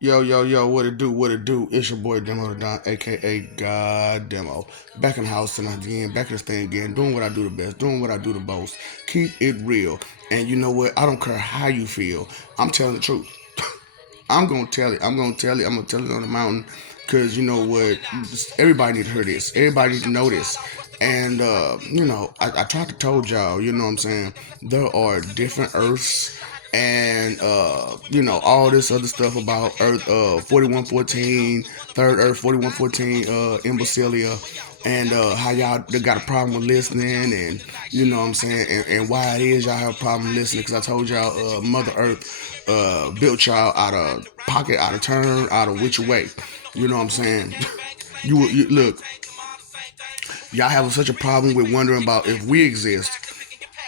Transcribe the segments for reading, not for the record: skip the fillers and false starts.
Yo, yo, yo, what it do, what it do? It's your boy Demo the Don, aka God Demo. Back in the house tonight again, back in this thing again, doing what I do the best, doing what I do the most. Keep it real. And you know what? I don't care how you feel. I'm telling the truth. I'm gonna tell it. I'm gonna tell it. I'm gonna tell it on the mountain. Cause you know what? Everybody need to hear this. Everybody need to know this. And I tried to told y'all, you know what I'm saying? There are different Earths and all this other stuff about Earth 4114, third Earth 4114, imbecilia, and how y'all they got a problem with listening, and you know what I'm saying, and why it is y'all have a problem listening. Because I told y'all, Mother Earth built y'all out of pocket, out of turn, out of which way. You know what I'm saying? You look, y'all have such a problem with wondering about if we exist.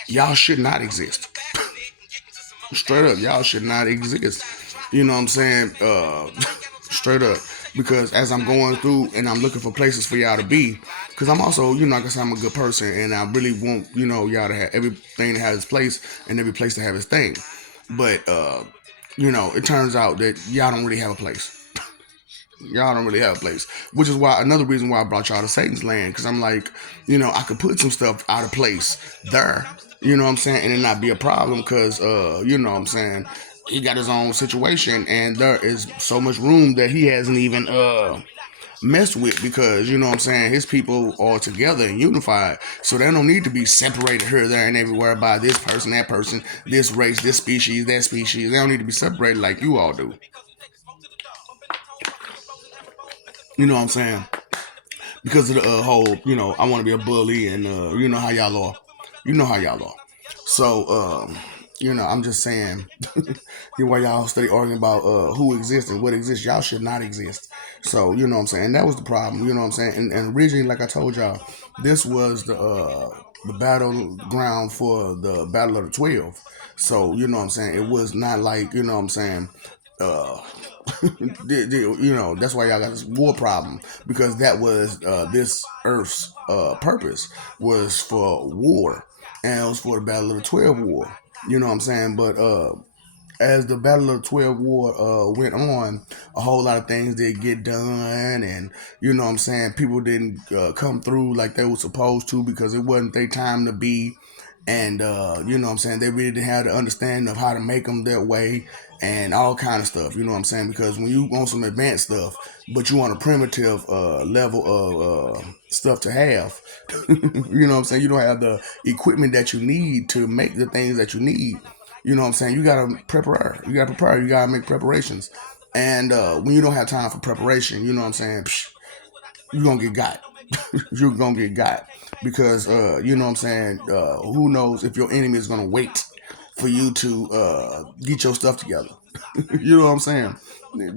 Y'all should not exist. Straight up, y'all should not exist. You know what I'm saying? Straight up. Because as I'm going through and I'm looking for places for y'all to be, because I'm also, like I said, I'm a good person and I really want, y'all to have everything to have its place and every place to have its thing. But, it turns out that y'all don't really have a place. Y'all don't really have a place, which is why another reason why I brought y'all to Satan's land, because I'm like, I could put some stuff out of place there, you know what I'm saying, and it not be a problem, because you know what I'm saying, he got his own situation, and there is so much room that he hasn't even messed with, because you know what I'm saying, his people are together and unified, so they don't need to be separated here, there, and everywhere by this person, that person, this race, this species, that species. They don't need to be separated like you all do. You know what I'm saying? Because of the whole, I want to be a bully, and you know how y'all are. You know how y'all are. So, I'm just saying, why y'all study arguing about who exists and what exists. Y'all should not exist. So, you know what I'm saying? And that was the problem. You know what I'm saying? And originally, like I told y'all, this was the battleground for the Battle of the 12. So, you know what I'm saying? It was not like, you know what I'm saying, uh, that's why y'all got this war problem, because that was this Earth's purpose was for war, and it was for the Battle of the 12 War. You know what I'm saying? But as the Battle of the 12 War went on, a whole lot of things did get done, and you know what I'm saying, people didn't come through like they were supposed to, because it wasn't their time to be. And you know what I'm saying, they really didn't have the understanding of how to make them that way, and all kind of stuff. You know what I'm saying? Because when you want some advanced stuff, but you want a primitive level of stuff to have, you know what I'm saying, you don't have the equipment that you need to make the things that you need. You know what I'm saying? You gotta prepare. You gotta prepare. You gotta make preparations. And when you don't have time for preparation, you know what I'm saying? You're gonna get got. You're gonna get got, because you know what I'm saying. Who knows if your enemy is gonna wait for you to get your stuff together? You know what I'm saying?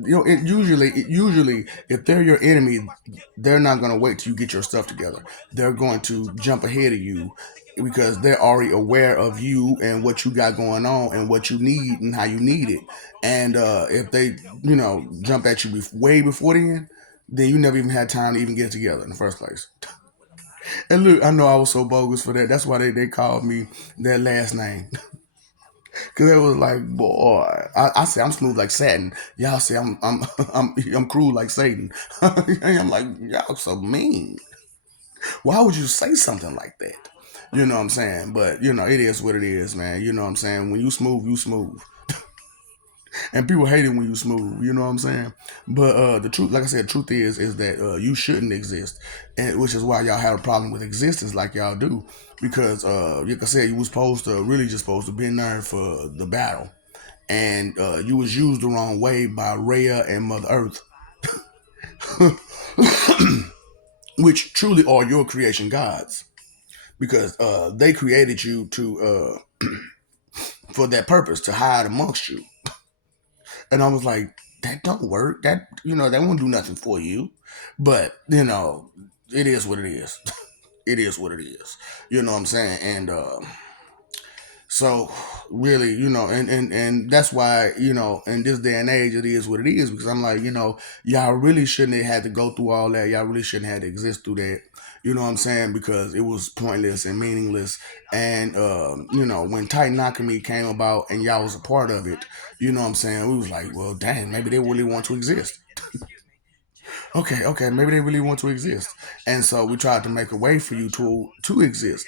Usually, if they're your enemy, they're not gonna wait till you get your stuff together. They're going to jump ahead of you, because they're already aware of you and what you got going on and what you need and how you need it. And if they, jump at you way before then you never even had time to even get it together in the first place. And look, I know I was so bogus for that. That's why they called me that last name. Cause it was like, boy, I say I'm smooth like satin. Y'all say I'm cruel like Satan. I'm like, y'all so mean. Why would you say something like that? You know what I'm saying? But it is what it is, man. You know what I'm saying? When you smooth, you smooth. And people hate it when you smooth. You know what I'm saying? But the truth, like I said, the truth is that you shouldn't exist, and which is why y'all have a problem with existence, like y'all do, because like I said, you was supposed to really just supposed to be in there for the battle, and you was used the wrong way by Rhea and Mother Earth, which truly are your creation gods, because they created you to for that purpose, to hide amongst you. And I was like, that don't work. That won't do nothing for you. But, it is what it is. It is what it is. You know what I'm saying? And So really, and that's why, in this day and age, it is what it is, because I'm like, y'all really shouldn't have had to go through all that. Y'all really shouldn't have to exist through that. You know what I'm saying? Because it was pointless and meaningless. And when Titan Nakami came about and y'all was a part of it, you know what I'm saying? We was like, well, dang, maybe they really want to exist. Okay, maybe they really want to exist. And so we tried to make a way for you to exist.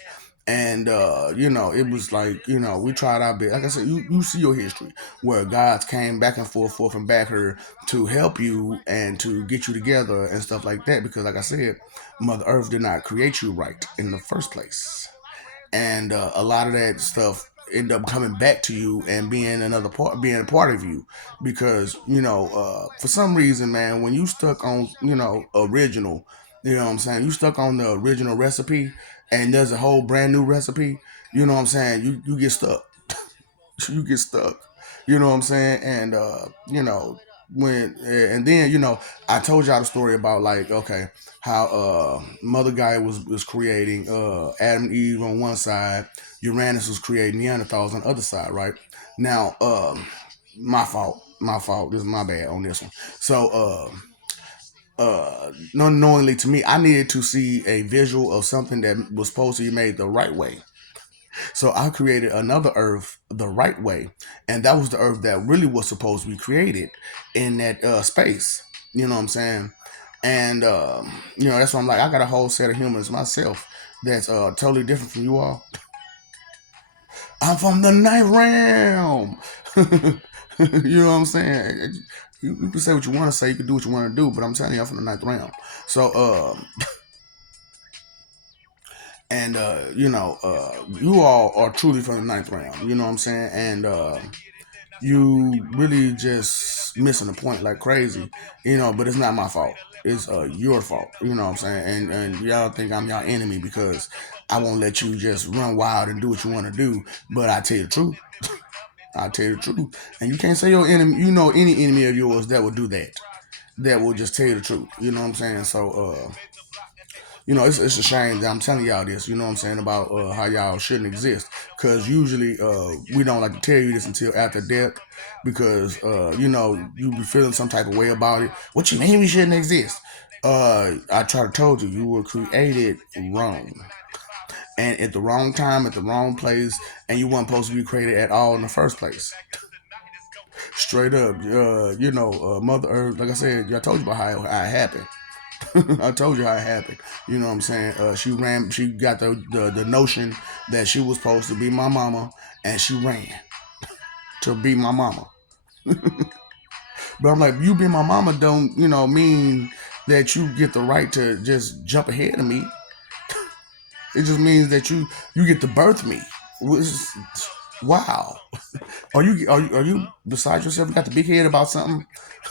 And it was like, we tried our best. Like I said, you see your history where gods came back and forth and back here to help you and to get you together and stuff like that. Because like I said, Mother Earth did not create you right in the first place, and a lot of that stuff end up coming back to you and being a part of you, because for some reason, man, when you stuck on original, you know what I'm saying, you stuck on the original recipe, and there's a whole brand new recipe, you know what I'm saying, you get stuck. You get stuck. You know what I'm saying? And and then I told y'all the story about, like, okay, how Mother Gaia was creating Adam and Eve on one side, Uranus was creating Neanderthals on the other side, right? Now, my fault. My fault. This is my bad on this one. So, unknowingly to me, I needed to see a visual of something that was supposed to be made the right way. So I created another Earth the right way, and that was the Earth that really was supposed to be created in that space. You know what I'm saying? And that's why I'm like, I got a whole set of humans myself that's totally different from you all. I'm from the ninth realm. You know what I'm saying? You can say what you want to say, you can do what you want to do, but I'm telling you, I'm from the ninth realm. So, and you all are truly from the ninth realm. You know what I'm saying? And you really just missing the point like crazy, but it's not my fault. It's your fault. You know what I'm saying? And y'all think I'm y'all enemy because I won't let you just run wild and do what you want to do. But I tell you the truth. I tell you the truth. And you can't say your enemy, any enemy of yours that will do that. That will just tell you the truth. You know what I'm saying? So it's a shame that I'm telling y'all this, you know what I'm saying, about how y'all shouldn't exist. Because usually we don't like to tell you this until after death, because, you be feeling some type of way about it. What you mean we shouldn't exist? I try to told you, you were created wrong. And at the wrong time, at the wrong place, and you weren't supposed to be created at all in the first place. Straight up, Mother Earth, like I said, I told you about how it happened. I told you how it happened. You know what I'm saying? She got the notion that she was supposed to be my mama, and she ran to be my mama. But I'm like, you being my mama don't, mean that you get the right to just jump ahead of me. It just means that you get to birth me. Wow. Are you beside yourself? You got the big head about something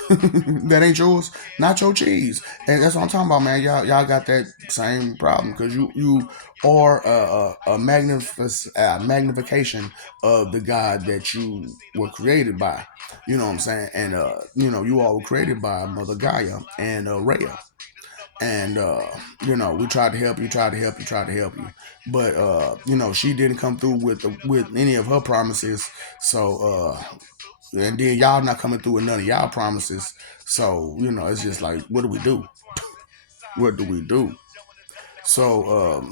that ain't yours, not your cheese, and that's what I'm talking about, man. Y'all got that same problem, because you are magnification of the God that you were created by. You know what I'm saying? And you all were created by Mother Gaia and Rhea, and we tried to help you, tried to help you, but she didn't come through with any of her promises. So and then y'all not coming through with none of y'all promises. So it's just like, what do we do? What do we do? So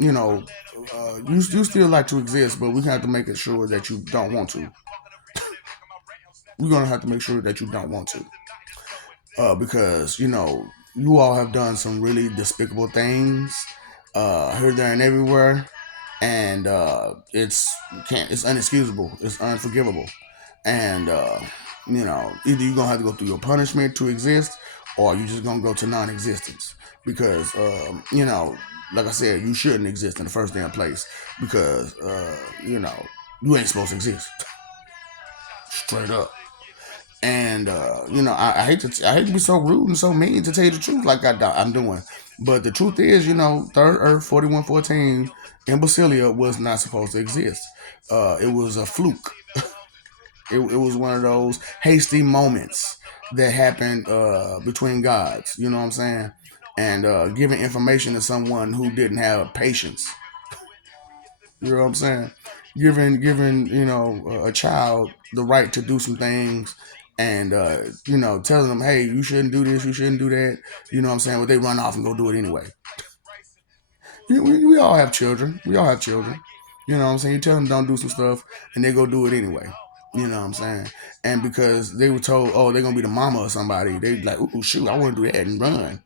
you still like to exist, but we have to make it sure that you don't want to. We're gonna have to make sure that you don't want to, because you all have done some really despicable things, here, there, and everywhere, and it's unexcusable, it's unforgivable, and either you're gonna have to go through your punishment to exist, or you just gonna go to non-existence, because like I said, you shouldn't exist in the first damn place, because you ain't supposed to exist. Straight up. And I hate to be so rude and so mean, to tell you the truth, like I'm doing, but the truth is, Third Earth 4114 imbecilia was not supposed to exist. It was a fluke. It was one of those hasty moments that happened between gods. You know what I'm saying? And giving information to someone who didn't have patience. You know what I'm saying? giving a child the right to do some things, and telling them, hey, you shouldn't do this, you shouldn't do that. You know what I'm saying? But they run off and go do it anyway. We all have children. We all have children. You know what I'm saying? You tell them don't do some stuff, and they go do it anyway. You know what I'm saying? And because they were told, oh, they're gonna be the mama of somebody, they like, ooh, shoot, I want to do that and run.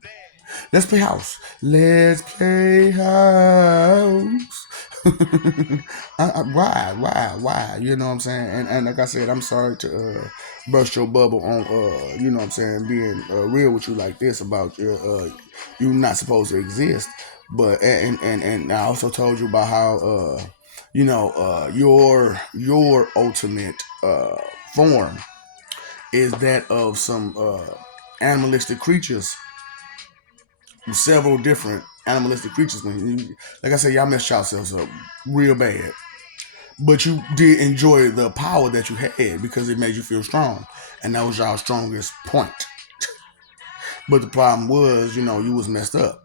Let's play house. Let's play house. Why? You know what I'm saying? And like I said, I'm sorry to burst your bubble on, you know what I'm saying, being real with you like this about your, you not supposed to exist. But and I also told you about how, your ultimate form is that of some animalistic creatures, several different animalistic creatures. Like I said, y'all messed yourselves up real bad. But you did enjoy the power that you had because it made you feel strong, and that was your strongest point. But the problem was, you was messed up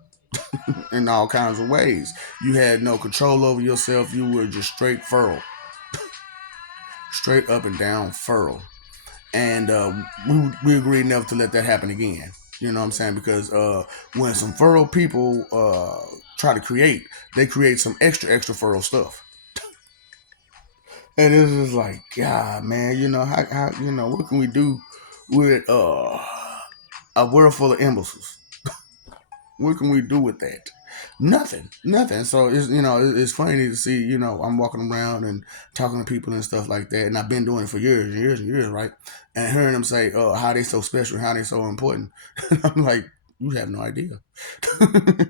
in all kinds of ways. You had no control over yourself. You were just straight feral, straight up and down feral. And we agreed never to let that happen again. You know what I'm saying? Because when some feral people try to create, they create some extra feral stuff. And it's just like, God, man, how what can we do with a world full of imbeciles? What can we do with that? Nothing. So it's funny to see. I'm walking around and talking to people and stuff like that, and I've been doing it for years and years and years, right? And hearing them say, how they so special, how they so important. I'm like, you have no idea.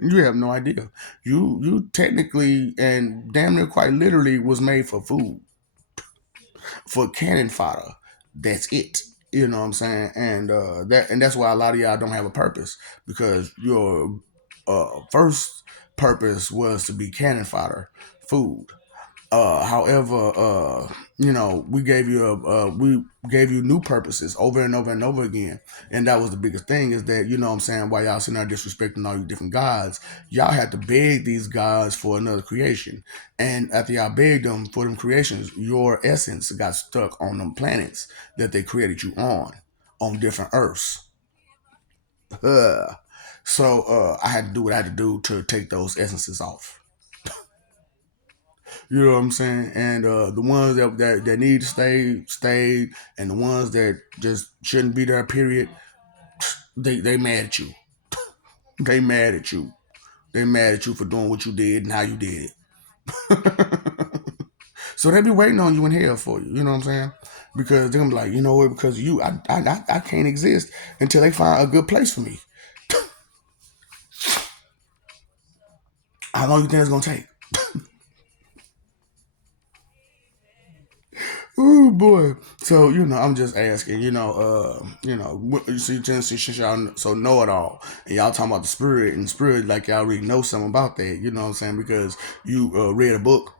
You have no idea. You technically and damn near quite literally was made for food, for cannon fodder. That's it. You know what I'm saying? And that's why a lot of y'all don't have a purpose, because your first purpose was to be cannon fodder, food. However, we gave you new purposes over and over and over again, and that was the biggest thing. Is that, what I'm saying, while y'all sitting there disrespecting all you different gods, y'all had to beg these gods for another creation, and after y'all begged them for them creations, your essence got stuck on them planets that they created you on different Earths. So I had to do what I had to do to take those essences off. You know what I'm saying? And the ones that need to stay, stayed, and the ones that just shouldn't be there, period, they mad at you. They mad at you. They mad at you for doing what you did and how you did it. So they be waiting on you in hell for you. You know what I'm saying? Because they're gonna be like, you know what? Because of you, I can't exist until they find a good place for me. How long you think it's gonna take? Oh boy. So, I'm just asking, you see, since y'all so know it all, and y'all talking about the spirit and spirit, like y'all already know something about that, you know what I'm saying? Because you read a book.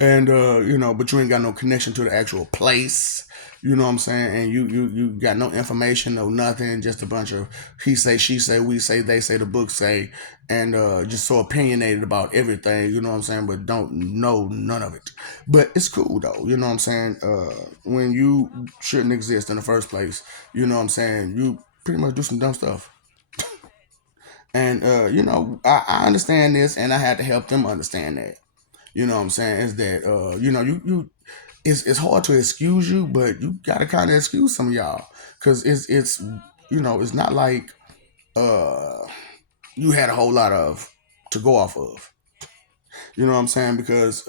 And but you ain't got no connection to the actual place. You know what I'm saying? And you got no information, no nothing, just a bunch of he say, she say, we say, they say, the book say, and just so opinionated about everything. You know what I'm saying? But don't know none of it. But it's cool though. You know what I'm saying? When you shouldn't exist in the first place, you know what I'm saying? You pretty much do some dumb stuff. And I understand this, and I had to help them understand that. You know what I'm saying? Is that you it's hard to excuse you, but you gotta kind of excuse some of y'all, because it's it's not like uh you had a whole lot of to go off of. You know what I'm saying? Because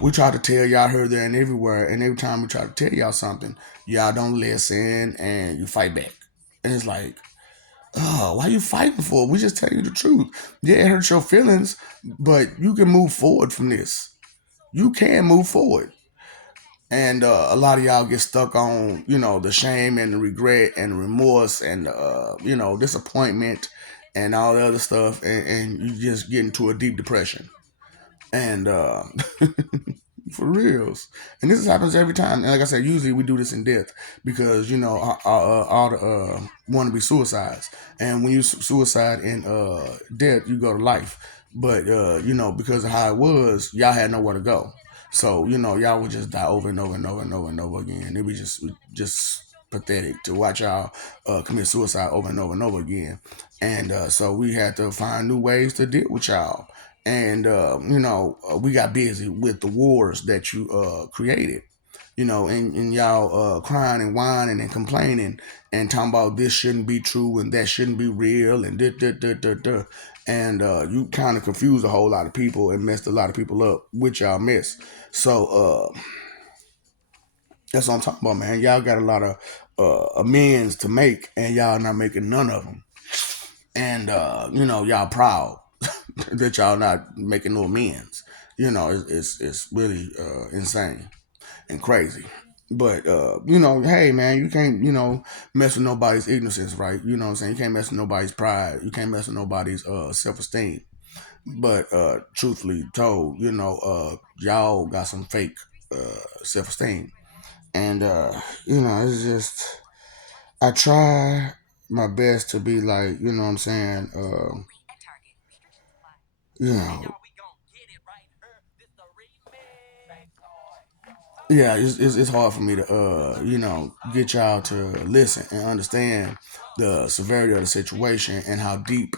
we try to tell y'all here, there, and everywhere, and every time we try to tell y'all something, y'all don't listen and you fight back. And it's like, oh, why you fighting for? We just tell you the truth. Yeah, it hurts your feelings, but you can move forward from this. You can move forward. And a lot of y'all get stuck on the shame and the regret and the remorse and disappointment and all the other stuff, and you just get into a deep depression. And for reals. And this happens every time. And like I said, usually we do this in death, because all the want to be suicides. And when you suicide in death, you go to life. But because of how it was, y'all had nowhere to go. So y'all would just die over and over and over and over and over again. It was just pathetic to watch y'all commit suicide over and over and over again. And so we had to find new ways to deal with y'all. And we got busy with the wars that you created. And y'all crying and whining and complaining and talking about this shouldn't be true and that shouldn't be real and da. And you kind of confused a whole lot of people and messed a lot of people up with y'all mess. So that's what I'm talking about, man. Y'all got a lot of amends to make, and y'all not making none of them. And y'all proud that y'all not making no amends. It's really insane and crazy. But hey man, you can't, mess with nobody's ignorance, right? You know what I'm saying? You can't mess with nobody's pride. You can't mess with nobody's self-esteem. But truthfully told, y'all got some fake self-esteem. And it's just I try my best to be like, you know what I'm saying, you know, yeah, it's hard for me to get y'all to listen and understand the severity of the situation and how deep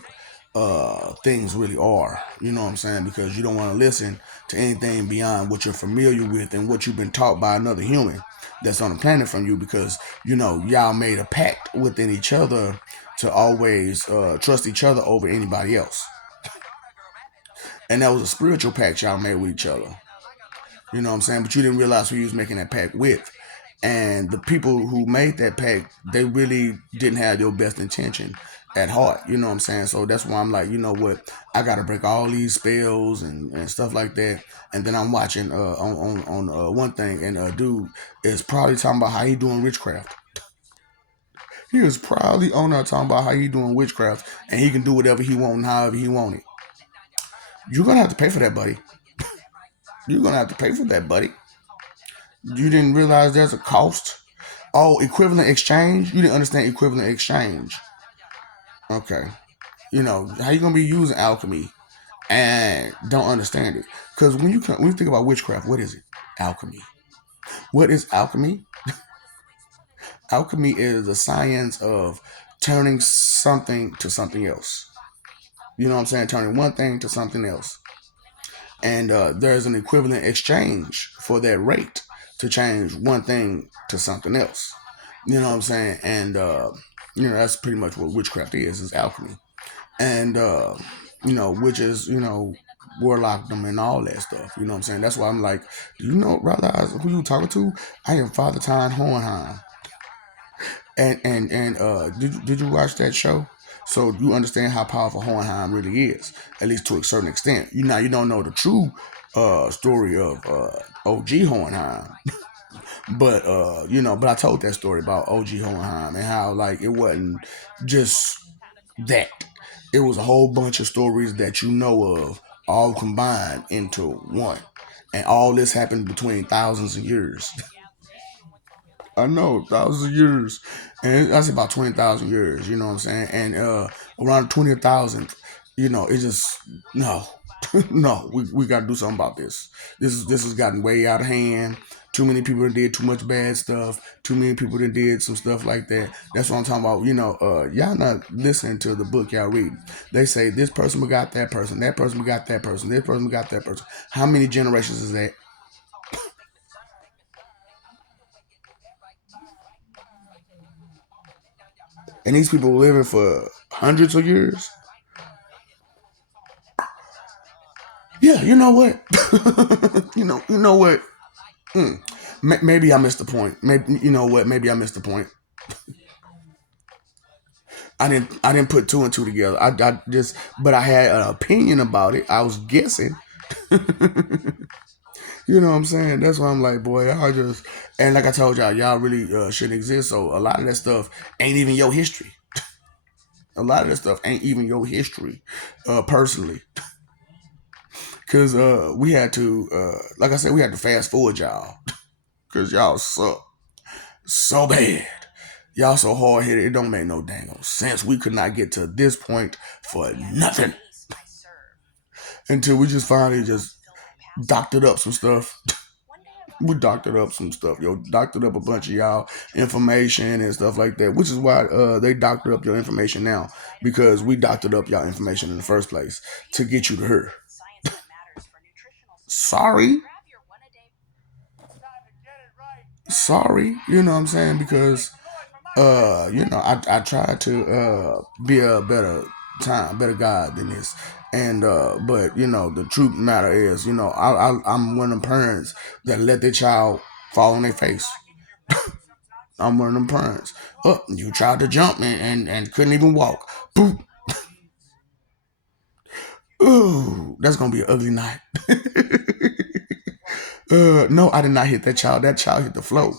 things really are. You know what I'm saying? Because you don't want to listen to anything beyond what you're familiar with and what you've been taught by another human that's on the planet from you. Because y'all made a pact within each other to always trust each other over anybody else, and that was a spiritual pact y'all made with each other. You know what I'm saying? But you didn't realize who you was making that pact with. And the people who made that pact, they really didn't have your best intention at heart. You know what I'm saying? So that's why I'm like, you know what? I gotta break all these spells and stuff like that. And then I'm watching on one thing, and a dude is probably talking about how he doing witchcraft. He is probably on there talking about how he doing witchcraft, and he can do whatever he want and however he want it. You're gonna have to pay for that, buddy. You're gonna have to pay for that, buddy. You didn't realize there's a cost. Oh, equivalent exchange? You didn't understand equivalent exchange. Okay. How you gonna be using alchemy and don't understand it? Because when you think about witchcraft, what is it? Alchemy. What is alchemy? Alchemy is the science of turning something to something else. You know what I'm saying? Turning one thing to something else. And there's an equivalent exchange for that rate to change one thing to something else. You know what I'm saying? And that's pretty much what witchcraft is alchemy. And witches, warlockdom and all that stuff. You know what I'm saying? That's why I'm like, do you realize who you talking to? I am Father Time Hornheim. And did you watch that show? So you understand how powerful Hohenheim really is, at least to a certain extent. You don't know the true story of OG Hohenheim, but but I told that story about OG Hohenheim and how like it wasn't just that. It was a whole bunch of stories that you know of, all combined into one, and all this happened between thousands of years. I know, thousands of years, and that's about 20,000 years. You know what I'm saying? And around 20,000, it's just no, no. We got to do something about this. This has gotten way out of hand. Too many people that did too much bad stuff. Too many people that did some stuff like that. That's what I'm talking about. Y'all not listening to the book y'all read. They say this person got that person, that person got that person, this person got that person. How many generations is that? And these people were living for hundreds of years. Yeah, you know what? You know what? Mm. Maybe I missed the point. Maybe you know what? Maybe I missed the point. I didn't put two and two together. I just, but I had an opinion about it. I was guessing. You know what I'm saying? That's why I'm like, boy, I just, and like I told y'all really shouldn't exist. So a lot of that stuff ain't even your history. A lot of that stuff ain't even your history, personally. Cause we had to, like I said, we had to fast forward y'all. Cause y'all suck so bad. Y'all so hard headed, it don't make no dang sense. We could not get to this point for nothing. until we just finally just doctored up some stuff. We doctored up some stuff, yo. Doctored up a bunch of y'all information and stuff like that, which is why they doctored up your information now, because we doctored up y'all information in the first place to get you to her. Sorry, sorry, you know what I'm saying? Because I try to be a better God than this. And but the truth matter is, I'm one of them parents that let their child fall on their face. I'm one of them parents. Oh, you tried to jump and couldn't even walk. Boop. Ooh, that's gonna be an ugly night. No, I did not hit that child. That child hit the floor.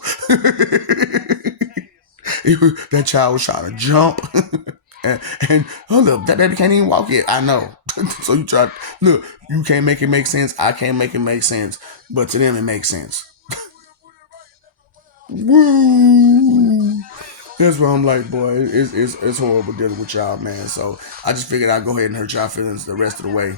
That child was trying to jump. and oh look, that daddy can't even walk yet. I know. So you try. Look, you can't make it make sense. I can't make it make sense. But to them, it makes sense. Woo! That's why I'm like, boy, it's horrible dealing with y'all, man. So I just figured I'd go ahead and hurt y'all feelings the rest of the way,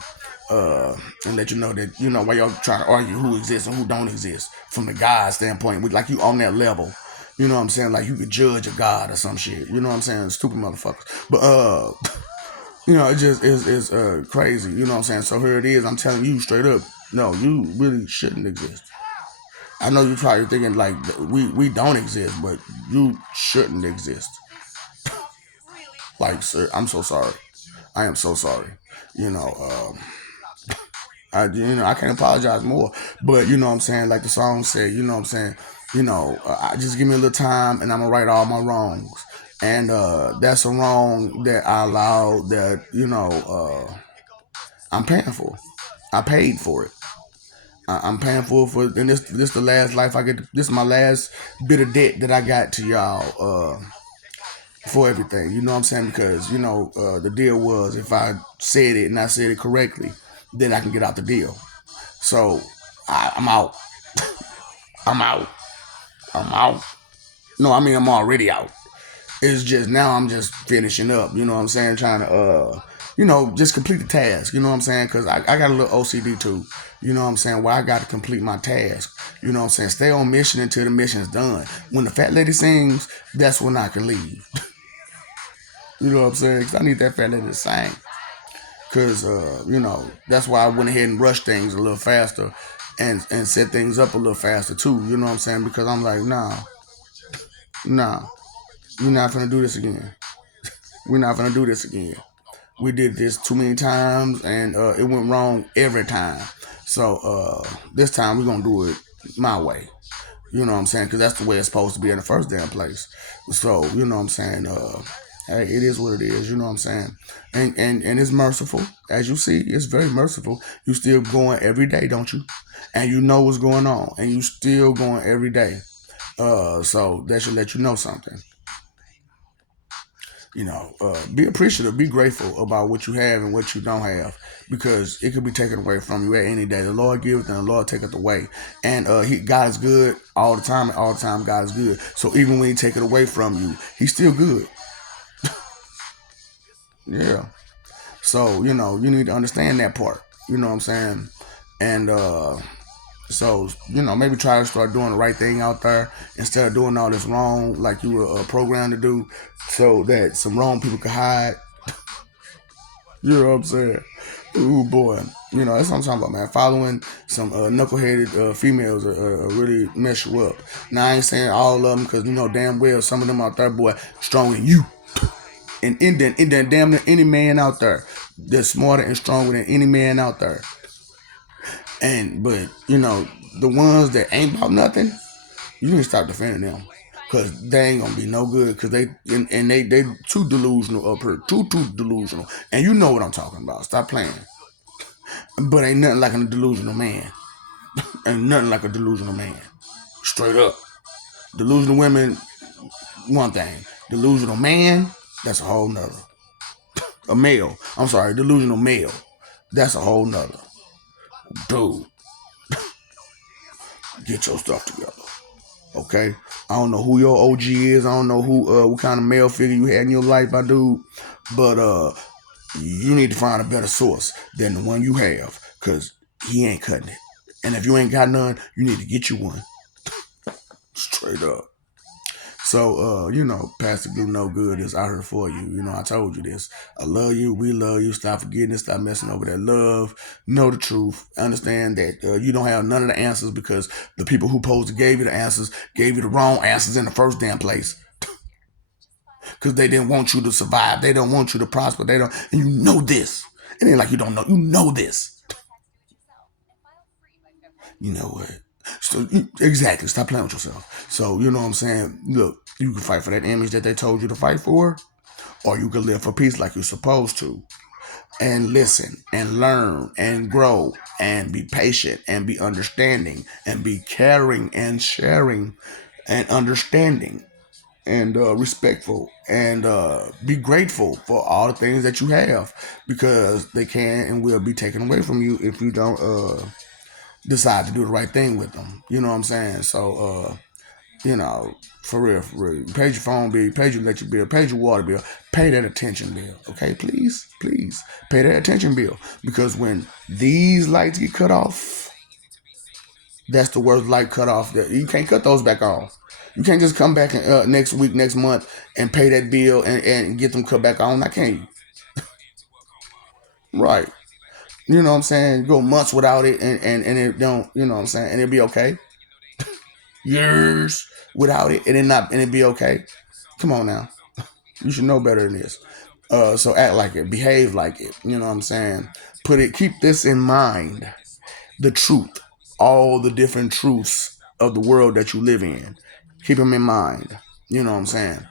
and let you know that why y'all trying to argue who exists and who don't exist from the God standpoint. With like you on that level, you know what I'm saying? Like you could judge a God or some shit. You know what I'm saying? Stupid motherfuckers. But it just is crazy. You know what I'm saying? So here it is. I'm telling you straight up. No, you really shouldn't exist. I know you're probably thinking like we don't exist, but you shouldn't exist. Like, sir, I'm so sorry. I am so sorry. You know, I can't apologize more. But you know what I'm saying? Like the song said, you know what I'm saying? I just give me a little time and I'm gonna right all my wrongs. And that's a wrong that I allowed that, I'm paying for. I paid for it. I'm paying for and this the last life I get. This is my last bit of debt that I got to y'all for everything. You know what I'm saying? Because the deal was if I said it and I said it correctly, then I can get out the deal. So I'm out. I'm out. I'm out. No, I mean I'm already out. It's just now I'm just finishing up. You know what I'm saying? Trying to just complete the task. You know what I'm saying? Because I got a little OCD too. You know what I'm saying? Where I got to complete my task. You know what I'm saying? Stay on mission until the mission's done. When the fat lady sings, that's when I can leave. You know what I'm saying? Because I need that fat lady to sing. Because that's why I went ahead and rushed things a little faster and set things up a little faster too. You know what I'm saying? Because I'm like, nah, we're not gonna do this again. We're not gonna do this again. We did this too many times and it went wrong every time. So this time we're gonna do it my way. You know what I'm saying? Because that's the way it's supposed to be in the first damn place. So you know what I'm saying? Hey, it is what it is. You know what I'm saying? And it's merciful, as you see. It's very merciful. You still going every day, don't you? And you know what's going on, and you still going every day. So that should let you know something. Be appreciative, be grateful about what you have and what you don't have, because it could be taken away from you at any day. The Lord giveth and the Lord taketh away, and God is good all the time, and all the time God is good. So even when He take it away from you, He's still good. Yeah. So you need to understand that part. You know what I'm saying, and maybe try to start doing the right thing out there instead of doing all this wrong like you were programmed to do, so that some wrong people could hide. You know what I'm saying? Ooh boy, that's what I'm talking about, man. Following some knuckleheaded females really mess you up. Now I ain't saying all of them, because damn well some of them out there, boy, stronger than you, and damn near any man out there that's smarter and stronger than any man out there. But the ones that ain't about nothing, you need to stop defending them, because they ain't gonna be no good, because they too delusional up here, too delusional, and you know what I'm talking about. Stop playing. But ain't nothing like a delusional man. Ain't nothing like a delusional man. Straight up. Delusional women, one thing. Delusional man, that's a whole nother. A male, I'm sorry, delusional male, that's a whole nother. Dude, get your stuff together. Okay? I don't know who your OG is. I don't know what kind of male figure you had in your life, my dude. But You need to find a better source than the one you have, because he ain't cutting it. And if you ain't got none, you need to get you one. Straight up. So, Pastor Glue No Good is out here for you. I told you this. I love you. We love you. Stop forgetting it. Stop messing over that love. Know the truth. Understand that you don't have none of the answers, because the people who supposed to gave you the answers gave you the wrong answers in the first damn place. Because they didn't want you to survive. They don't want you to prosper. They don't. And you know this. It ain't like you don't know. You know this. You know what? So exactly, stop playing with yourself. So you know what I'm saying. Look, you can fight for that image that they told you to fight for, or you can live for peace like you're supposed to, and listen and learn and grow and be patient and be understanding and be caring and sharing and understanding and respectful and be grateful for all the things that you have, because they can and will be taken away from you if you don't decide to do the right thing with them. You know what I'm saying? So, you know, for real, you paid your phone bill, you paid your electric bill, paid your water bill, pay that attention bill. Okay, please, please pay that attention bill, because when these lights get cut off, that's the worst light cut off. That you can't cut those back on. You can't just come back next week, next month, and pay that bill and get them cut back on. I can't. Right. You know what I'm saying? Go months without it, and it don't. You know what I'm saying? And it'll be okay. Years without it, and it'd be okay. Come on now, you should know better than this. So act like it, behave like it. You know what I'm saying? Keep this in mind. The truth, all the different truths of the world that you live in. Keep them in mind. You know what I'm saying?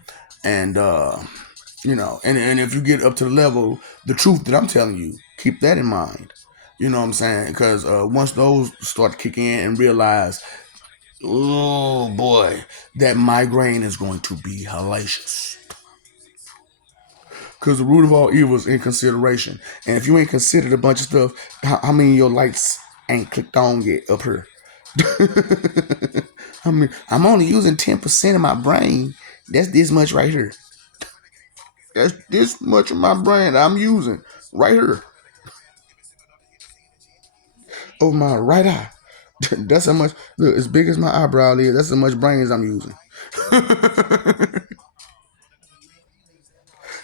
And and if you get up to the level, the truth that I'm telling you, keep that in mind. You know what I'm saying? Because once those start to kick in and realize, oh boy, that migraine is going to be hellacious. Because the root of all evil is inconsideration. And if you ain't considered a bunch of stuff, how many of your lights ain't clicked on yet up here? I mean, I'm only using 10% of my brain. That's this much right here. That's this much of my brain I'm using right here over my right eye. That's how much. Look, as big as my eyebrow is, that's how much brain as I'm using.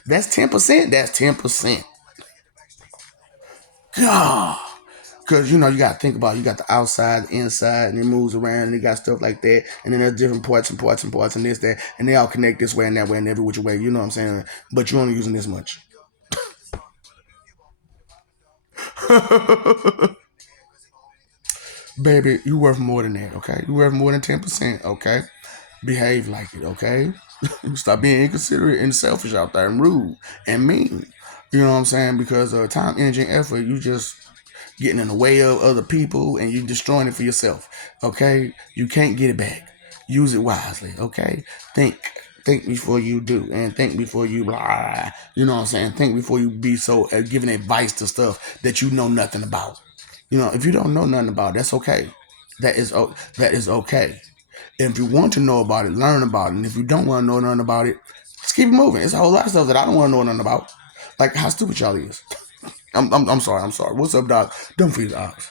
That's 10%. That's 10%. God. Because you got to think about it. You got the outside, the inside, and it moves around, and you got stuff like that. And then there's different parts and parts and parts and this, that. And they all connect this way and that way and every which way. You know what I'm saying? But you're only using this much. Baby, you worth more than that, okay? You worth more than 10%, okay? Behave like it, okay? Stop being inconsiderate and selfish out there and rude and mean. You know what I'm saying? Because time, energy, and effort, you just getting in the way of other people and you destroying it for yourself. Okay? You can't get it back. Use it wisely, okay? Think. Think before you do, and think before you blah. You know what I'm saying? Think before you be so giving advice to stuff that you know nothing about. If you don't know nothing about it, that's okay. That is okay. And if you want to know about it, learn about it. And if you don't want to know nothing about it, just keep it moving. It's a whole lot of stuff that I don't want to know nothing about. Like how stupid y'all is. I'm sorry. What's up, Doc? Don't feed the ox.